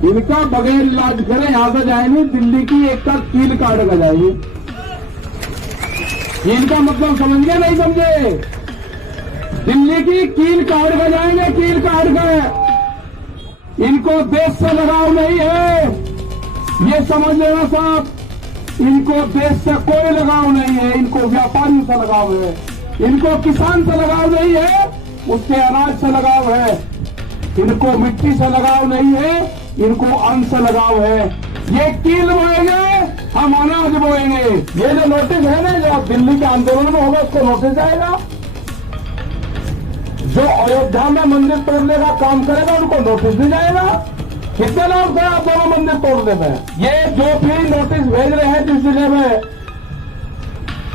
इनका बगैर इलाज करे यहां से जाएंगे, दिल्ली की एक का कील काट का जाएंगे। इनका मतलब समझ गए नहीं समझे? दिल्ली की कील काट का जाएंगे, कील काट का। इनको देश से लगाव नहीं है, ये समझ लेना साहब। इनको देश से कोई लगाव नहीं है, इनको व्यापारियों से लगाव है, इनको किसान से लगाव नहीं है, उसके अनाज से लगाव है, इनको मिट्टी से लगाव नहीं है, इनको अन्न से लगाव है। ये कील बोएंगे, हम अनाज बोएंगे। ये जो नोटिस है ना, जो दिल्ली के आंदोलन में होगा, उसको नोटिस जाएगा। जो अयोध्या में मंदिर तोड़ने का काम करेगा, उनको नोटिस भी जाएगा। कितने लोग थे आप दोनों मंदिर तोड़ने में? ये जो भी नोटिस भेज रहे हैं जिस जिले में,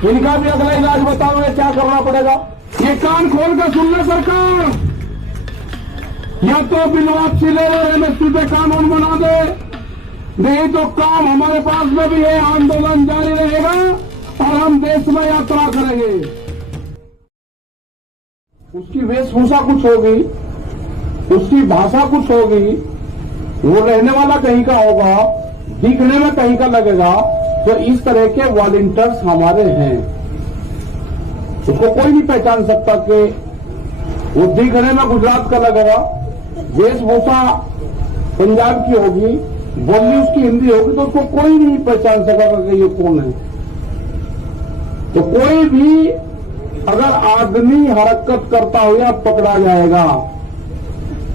इनका भी अगला इलाज बताओगे क्या करना पड़ेगा। ये कान खोल कर सुन ले सरकार, या तो बिल वापसी ले लो, एमएसपी पे कानून बना दे, नहीं तो काम हमारे पास में भी है, आंदोलन जारी रहेगा और हम देश में यात्रा करेंगे। उसकी वेशभूषा कुछ होगी, उसकी भाषा कुछ होगी, वो रहने वाला कहीं का होगा, दिखने में कहीं का लगेगा। तो इस तरह के वॉलंटियर्स हमारे हैं, उसको कोई नहीं पहचान सकता कि वो दिखने में गुजरात का लगेगा, वेशभूषा पंजाब की होगी, बोली उसकी हिंदी होगी, तो उसको कोई नहीं पहचान सकेगा कि ये कौन है। तो कोई भी अगर आदमी हरकत करता हुआ पकड़ा जाएगा,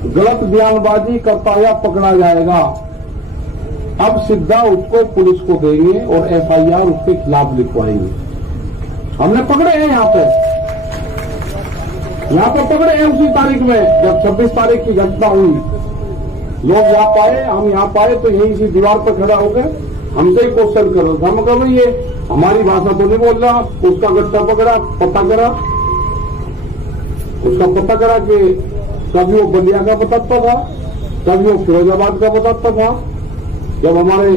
गलत बयानबाजी करता हुआ पकड़ा जाएगा, अब सीधा उसको पुलिस को देंगे और एफआईआर उसके खिलाफ लिखवाएंगे। हमने पकड़े हैं यहाँ पे पकड़े हैं उसी तारीख में, जब 26 तारीख की घटना हुई। लोग यहाँ पाए, हम यहाँ पाए तो यही इसी दीवार पर खड़ा होकर हमसे ही क्वेश्चन करो। हम कहा भाई ये हमारी भाषा तो नहीं बोल रहा। उसका गट्टा पकड़ा, पता करा, उसका पता करा कि कभी वो बलिया का बताता था, कभी वो फिरोजाबाद का बताता था। जब हमारे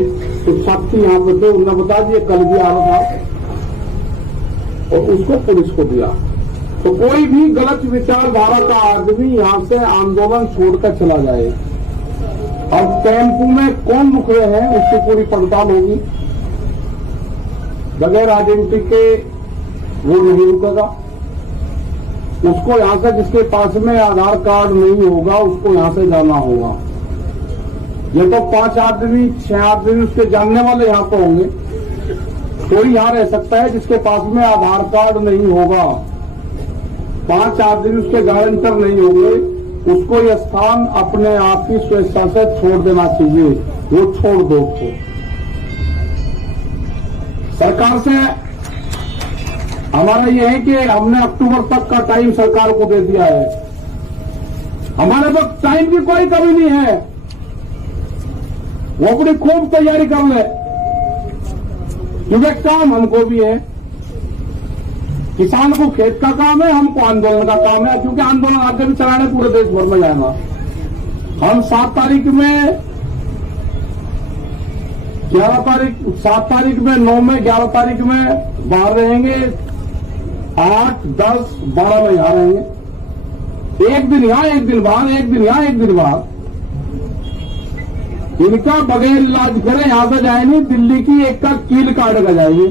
कुछ साथी यहाँ पे थे, उन्होंने बता दिया कल भी आ रहा था, और उसको पुलिस को दिया। तो कोई भी गलत विचारधारा का आदमी यहाँ से आंदोलन छोड़कर चला जाए, और टेम्पू में कौन रुक रहे हैं उसकी पूरी पड़ताल होगी। बगैर आइडेंटिटी के वो नहीं रुकेगा। उसको यहां से, जिसके पास में आधार कार्ड नहीं होगा, उसको यहां से जाना होगा। ये तो 5 आदमी 6 आदमी उसके जानने वाले यहां पर होंगे। कोई यहां रह सकता है जिसके पास में आधार कार्ड नहीं होगा, 5 आदमी उसके गारंटर नहीं होंगे, उसको यह स्थान अपने आप की स्वेच्छा से छोड़ देना चाहिए। वो छोड़ दो उसको। सरकार से हमारा ये है कि हमने अक्टूबर तक का टाइम सरकार को दे दिया है। हमारे पास टाइम की कोई कमी नहीं है, वो अपनी खूब तैयारी कर ले, क्योंकि काम हमको भी है। किसान को खेत का काम है, हमको आंदोलन का काम है, क्योंकि आंदोलन आगे भी चलाने पूरे देश भर में जाएगा। हम 7 तारीख में 7 तारीख में 9 में 11 तारीख में बाहर रहेंगे, 8, 10, 12 में यहां रहेंगे। एक दिन यहां, एक दिन बाहर, एक दिन यहां, एक दिन बाहर। इनका बगैर इलाज करे यहां से जाएंगे, दिल्ली की एक का कील काट का जाएंगे।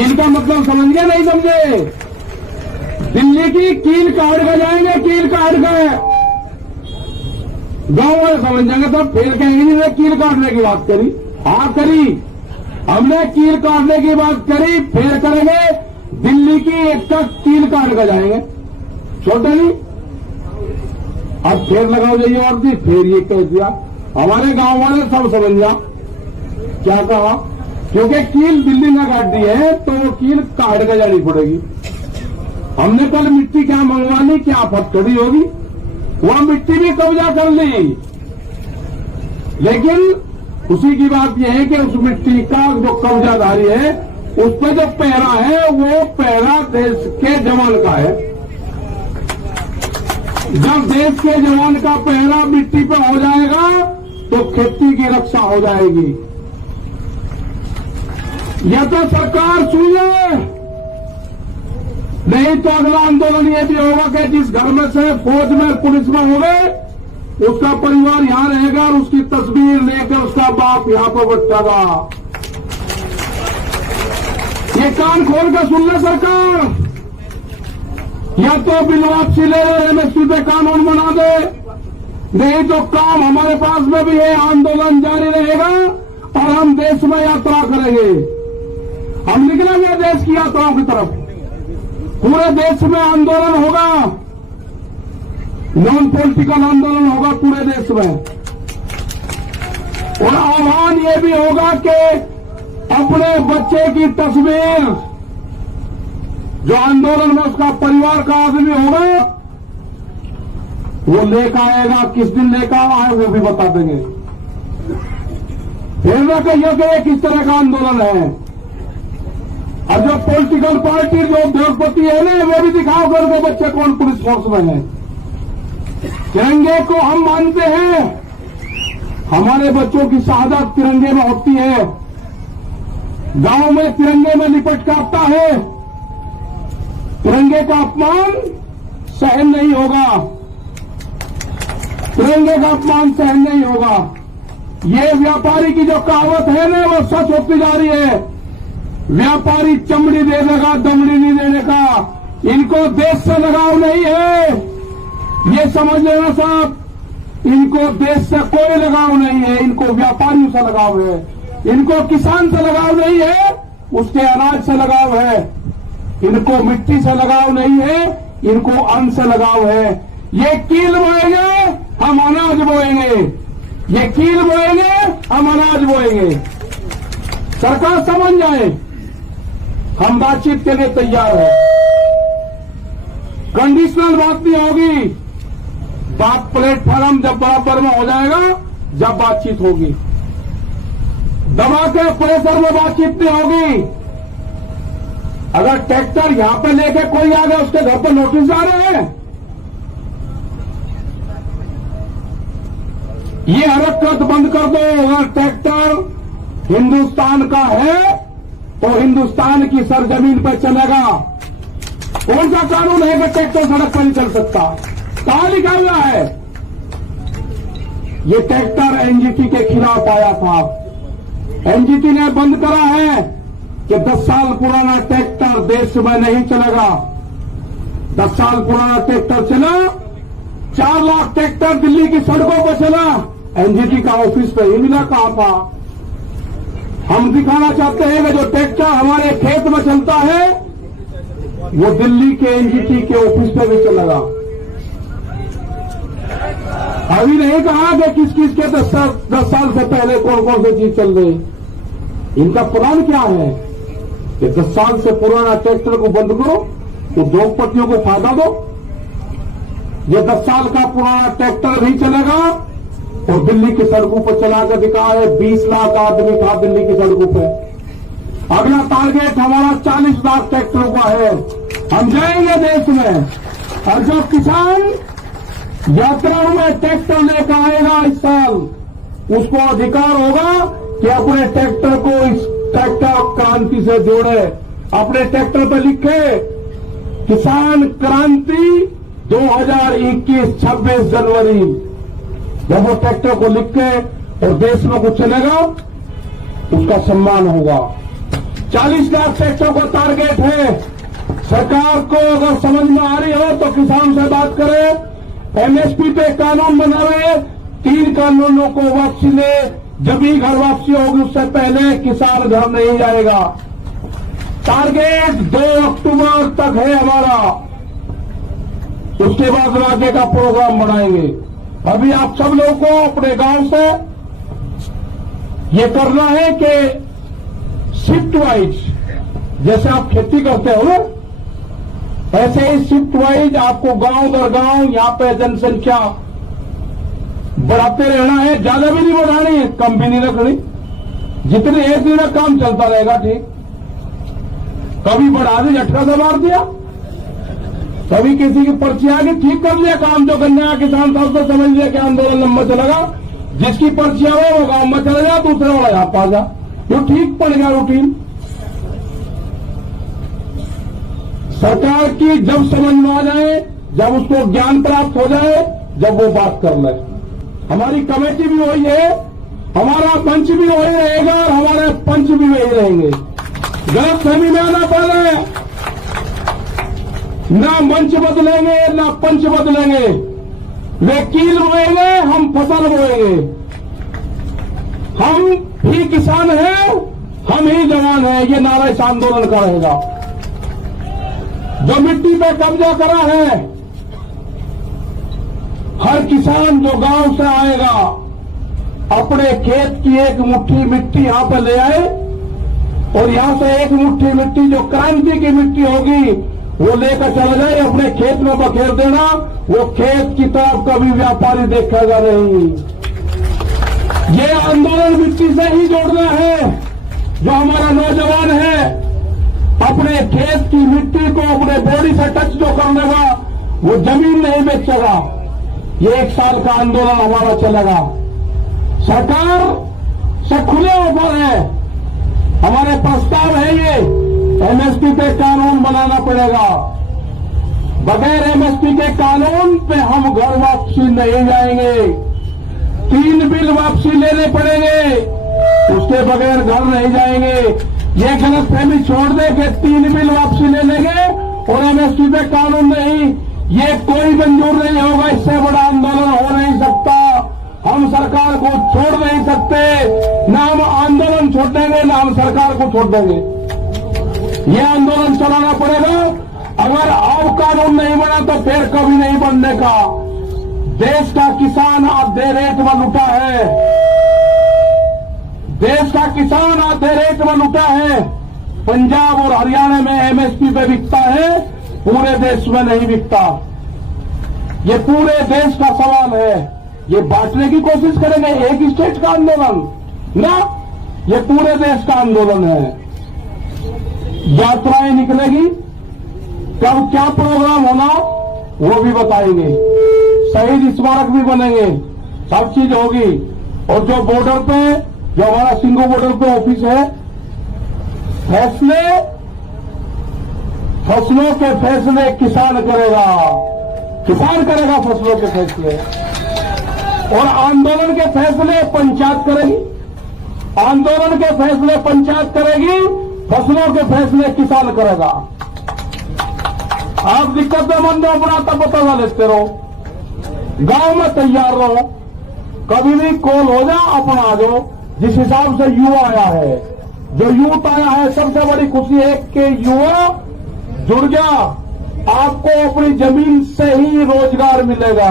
इनका मतलब समझ गए नहीं समझे? दिल्ली की कील काट का जाएंगे, कील काट का। गांव वाले समझ जाएंगे तो फिर कहेंगे जिसने कील काटने की बात करी। हाँ करी, हमने कील काटने की बात करी, फिर करेंगे दिल्ली की एक का कील काट का जाएंगे। छोटे नहीं, अब फिर लगाओ जाइए और दी, फिर ये कह दिया। हमारे गांव वाले सब समझ जा क्या कहा, क्योंकि कील दिल्ली में काट दी है तो वो कील काट कर जानी पड़ेगी। हमने कल मिट्टी क्या मंगवा ली, क्या फटकड़ी होगी, वह मिट्टी भी कब्जा कर ली। लेकिन उसी की बात यह है कि उस मिट्टी का जो कब्जादारी है, उस पर जो पहरा है, वो पहरा देश के जवान का है। जब देश के जवान का पहरा मिट्टी पर हो जाएगा तो खेती की रक्षा हो जाएगी। या तो सरकार सुने, नहीं तो अगला आंदोलन ये भी होगा कि जिस घर में से फौज में पुलिस में हो गए, उसका परिवार यहां रहेगा और उसकी तस्वीर लेकर उसका बाप यहां पर बैठेगा। ये कान खोल कर सुन ले सरकार, या तो बिल वापसी ले ले, एमएसपी पे कानून बना दे, नहीं तो काम हमारे पास में भी है, आंदोलन जारी रहेगा और हम देश में यात्रा करेंगे। हम निकलेंगे देश की यात्राओं की तरफ, पूरे देश में आंदोलन होगा, नॉन पॉलिटिकल आंदोलन होगा पूरे देश में। और आह्वान ये भी होगा कि अपने बच्चे की तस्वीर, जो आंदोलन में उसका परिवार का आदमी होगा, वो लेकर आएगा। किस दिन लेकर आए वो भी बता देंगे। फिर न कहिए कि ये किस तरह का आंदोलन है। और जो पॉलिटिकल पार्टी जो उद्योगपति है ना, वो भी दिखाओ करके बच्चे कौन पुलिस फोर्स में है। तिरंगे को हम मानते हैं, हमारे बच्चों की शहादत तिरंगे में होती है, गांव में तिरंगे में लिपट कर आता है। तिरंगे का अपमान सहन नहीं होगा, तिरंगे का अपमान सहन नहीं होगा। ये व्यापारी की जो कहावत है ना, वो सच होती जा रही है। व्यापारी चमड़ी दे देगा, दमड़ी नहीं देने का। इनको देश से लगाव नहीं है, ये समझ लेना साहब। इनको देश से कोई लगाव नहीं है, इनको व्यापारियों से लगाव है। इनको किसान से लगाव नहीं है, उसके अनाज से लगाव है। इनको मिट्टी से लगाव नहीं है, इनको अन्न से लगाव है। ये कील बोएंगे, हम अनाज बोएंगे। ये कील बोएंगे, हम अनाज बोएंगे। सरकार समझ जाए, हम बातचीत के लिए तैयार हैं। कंडीशनल बात नहीं होगी, बात प्लेटफॉर्म जब बराबर में हो जाएगा, जब बातचीत होगी। दबा के प्रेशर में बातचीत नहीं होगी। अगर ट्रैक्टर यहां पे लेके कोई आ गया, उसके घर पर नोटिस आ रहे हैं। ये हरकत बंद कर दो। अगर ट्रैक्टर हिंदुस्तान का है तो हिंदुस्तान की सरजमीन पर चलेगा। कौन सा कानून है कि ट्रैक्टर सड़क पर नहीं चल सकता? कहां लिखा हुआ है? ये ट्रैक्टर एनजीटी के खिलाफ आया था। एनजीटी ने बंद करा है कि 10 साल पुराना ट्रैक्टर देश में नहीं चलेगा। 10 साल पुराना ट्रैक्टर चला, 4 लाख ट्रैक्टर दिल्ली की सड़कों पर चला। एनजीटी का ऑफिस पे ही मिला, कहा था। हम दिखाना चाहते हैं कि जो ट्रैक्टर हमारे खेत में चलता है, वो दिल्ली के एनजीटी के ऑफिस पे भी चलेगा। अभी नहीं कहा कि किस किस के 10 साल से पहले कौन कौन सी चीज चल रही। इनका प्लान क्या है कि 10 साल से पुराना ट्रैक्टर को बंद करो, तो उद्योगपतियों को फायदा दो। ये 10 साल का पुराना ट्रैक्टर नहीं चलेगा और दिल्ली की सड़कों पर चलाकर दिखा है। 20 लाख आदमी था दिल्ली की सड़कों पर। अगला टारगेट हमारा 40 लाख ट्रैक्टरों का है। हम जाएंगे देश में, और जो किसान यात्रा में ट्रैक्टर लेकर आएगा इस साल, उसको अधिकार होगा कि अपने ट्रैक्टर को इस ट्रैक्टर क्रांति से जोड़े। अपने ट्रैक्टर पर लिखे किसान क्रांति 2021 26 जनवरी। जब वो ट्रैक्टर को लिखे और देश में कुछ चलेगा, उसका सम्मान होगा। 40 लाख ट्रैक्टर को टारगेट है। सरकार को अगर समझ में आ रही हो तो किसान से बात करें, एमएसपी पे कानून बनावे, 3 कानूनों को वापसी ले। जब भी घर वापसी होगी, उससे पहले किसान घर नहीं जाएगा। टारगेट 2 अक्टूबर तक है हमारा, उसके बाद आगे का प्रोग्राम बनाएंगे। अभी आप सब लोगों को अपने गांव से ये करना है कि शिफ्ट वाइज, जैसे आप खेती करते हो ना, ऐसे ही शिफ्ट वाइज आपको गांव दर गांव यहां पे जनसंख्या बढ़ाते रहना है। ज्यादा भी नहीं बढ़ानी है, कम भी नहीं रखनी। जितने एक दिन में काम चलता रहेगा, ठीक। कभी बढ़ा दी, झटका से मार दिया। कभी किसी की पर्ची आ गई, ठीक कर लिया काम। जो गन्ना किसान साहब को समझ लिया कि आंदोलन लंबा चलेगा, जिसकी पर्ची आवे वो गांव में चले जा, दूसरे वाला यहां पा जा, तो ठीक पड़ गया रूटीन। सरकार की जब समझ में आ जाए, जब उसको ज्ञान प्राप्त हो जाए, जब वो बात कर ले। हमारी कमेटी भी वही है, हमारा मंच भी वही रहेगा और हमारे पंच भी वही रहेंगे। गलतफहमी में आना पड़ रहा है, ना मंच बदलेंगे ना पंच बदलेंगे। वे कील बोएंगे, हम फसल बोएंगे। हम ही किसान हैं, हम ही जवान हैं, ये नारा इस आंदोलन का रहेगा। जो मिट्टी पे कब्जा करा है, हर किसान जो गांव से आएगा अपने खेत की एक मुट्ठी मिट्टी यहां पर ले आए और यहां से एक मुट्ठी मिट्टी जो क्रांति की मिट्टी होगी वो लेकर चला जाए, अपने खेत में बखेर देना। वो खेत की तरफ कभी व्यापारी देखेगा नहीं। ये आंदोलन मिट्टी से ही जोड़ना है। जो हमारा नौजवान है अपने खेत की मिट्टी को अपने बॉडी से टच जो कर लेगा वो जमीन नहीं बेचेगा। ये 1 साल का आंदोलन हमारा चलेगा। सरकार से खुले ऑफर है, हमारे प्रस्ताव है ये एमएसपी पे कानून बनाना पड़ेगा। बगैर एमएसपी के कानून पे हम घर वापसी नहीं जाएंगे। 3 बिल वापसी लेने पड़ेंगे, उसके बगैर घर नहीं जाएंगे। ये गलतफहमी छोड़ दे कि 3 बिल वापसी ले लेंगे और एमएसपी पे कानून नहीं, ये कोई मंजूर नहीं होगा। इससे बड़ा आंदोलन हो नहीं सकता। हम सरकार को छोड़ नहीं सकते, ना हम आंदोलन छोड़ देंगे ना हम सरकार को छोड़ देंगे। ये आंदोलन चलाना पड़ेगा। अगर अब कानून नहीं बना तो फिर कभी नहीं बनने का। देश का किसान आधे रेट में लुटा है, देश का किसान आधे रेट में लुटा है। पंजाब और हरियाणा में एमएसपी पे बिकता है, पूरे देश में नहीं बिकता। ये पूरे देश का सवाल है। ये बांटने की कोशिश करेंगे एक स्टेट का आंदोलन ना, ये पूरे देश का आंदोलन है। यात्राएं निकलेगी, कब क्या प्रोग्राम होना वो भी बताएंगे, शहीद स्मारक भी बनेंगे, सब चीज होगी। और जो बॉर्डर पे, जो हमारा सिंगो बॉर्डर पे ऑफिस है, फसलों के फैसले किसान करेगा, किसान करेगा फसलों के फैसले। और आंदोलन के फैसले पंचायत करेगी, आंदोलन के फैसले पंचायत करेगी, फसलों के फैसले किसान करेगा। आप दिक्कत में मन में अपना तब बता लेते रहो, गांव में तैयार रहो, कभी भी कॉल हो जा अपना आ जाओ। जिस हिसाब से युवा आया है, जो यूथ आया है, सबसे बड़ी खुशी है कि युवा जुड़ गया। आपको अपनी जमीन से ही रोजगार मिलेगा।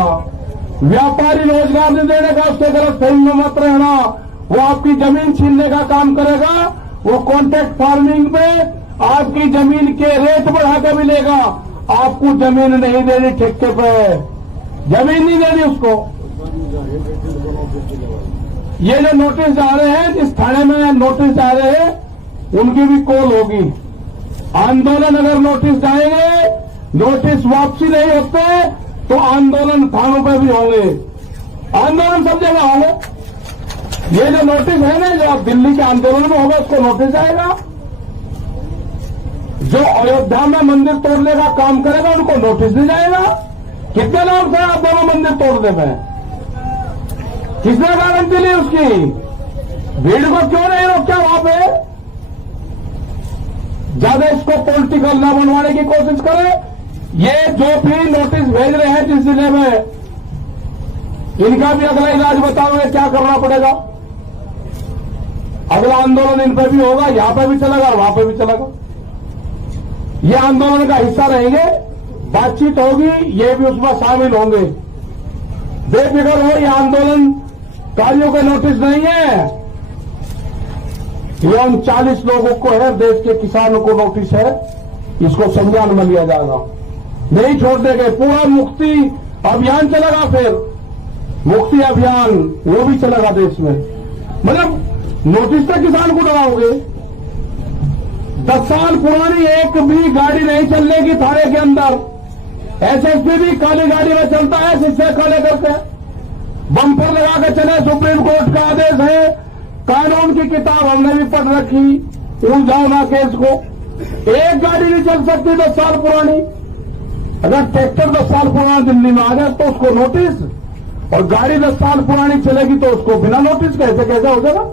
व्यापारी रोजगार नहीं देने का, उसके गलतफहमी में मत रहना। वो आपकी जमीन छीनने का काम करेगा। वो कॉन्ट्रैक्ट फार्मिंग में आपकी जमीन के रेट बढ़ा के मिलेगा। आपको जमीन नहीं देनी ठेके पे, जमीन नहीं देनी उसको। ये जो नोटिस आ रहे हैं, जिस थाने में नोटिस आ रहे हैं उनकी भी कॉल होगी। आंदोलन अगर नोटिस जाएंगे, नोटिस वापसी नहीं होते तो आंदोलन थानों पे भी होंगे, आंदोलन सब जगह होंगे। ये जो नोटिस है ना, जो दिल्ली के आंदोलन में होगा उसको नोटिस आएगा। जो अयोध्या में मंदिर तोड़ने का काम करेगा उनको नोटिस नहीं जाएगा। कितने लोग थे आप दोनों मंदिर तोड़ने में? किसने गारंटी ली उसकी? भीड़ को क्यों नहीं रोका वहां पे? ज्यादा इसको पॉलिटिकल न बनवाने की कोशिश करें। ये जो भी नोटिस भेज रहे हैं जिस जिले में, इनका भी अगला इलाज बताओगे क्या करना पड़ेगा। अगला आंदोलन इन पर भी होगा, यहां पर भी चलेगा और वहां पर भी चलेगा। ये आंदोलन का हिस्सा रहेंगे, बातचीत होगी, ये भी उसमें शामिल होंगे। बेफिक्र हो, ये आंदोलन कार्यों के नोटिस नहीं है, ये उन 40 लोगों को है, देश के किसानों को नोटिस है। इसको संज्ञान में लिया जाएगा, नहीं छोड़ देंगे। पूरा मुक्ति अभियान चलेगा, फिर मुक्ति अभियान वो भी चलेगा देश में। मतलब नोटिस से किसान को लगाओगे। 10 साल पुरानी एक भी गाड़ी नहीं चलने थाने के अंदर। एसएसपी भी काली गाड़ी में चलता है, शीशे काले करते हैं, बम्पर लगा के चले। सुप्रीम कोर्ट का आदेश है, कानून की किताब हमने भी पढ़ रखी, उलझाओ ना केस को। एक गाड़ी नहीं चल सकती 10 साल पुरानी। अगर ट्रैक्टर 10 साल पुराना दिल्ली में आ जाए तो उसको नोटिस, और गाड़ी 10 साल पुरानी चलेगी तो उसको बिना नोटिस कैसे हो जाएगा?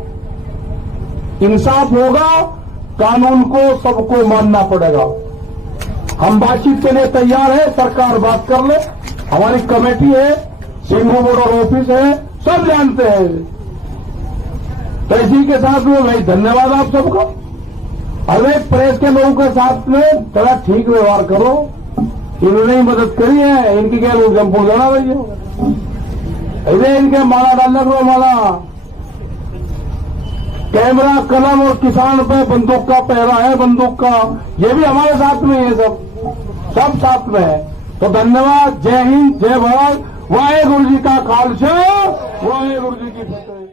इंसाफ होगा, कानून को सबको मानना पड़ेगा। हम बातचीत के लिए तैयार है, सरकार बात कर ले, हमारी कमेटी है, सिंघू बॉर्डर ऑफिस है, सब जानते हैं। तो इसी के साथ में भाई धन्यवाद आप सबका। अरे प्रेस के लोगों के साथ में थोड़ा ठीक व्यवहार करो, इन्होंने ही मदद करी है, इनकी क्या जमपुर जाना भैया, इधर इनके माला डालने को माला, कैमरा कलम और किसान पे बंदूक का पहरा है, बंदूक का, ये भी हमारे साथ में है, सब साथ में है। तो धन्यवाद, जय हिंद, जय भारत, वाहेगुरु जी का खालसा, वाहेगुरु जी की फतेह।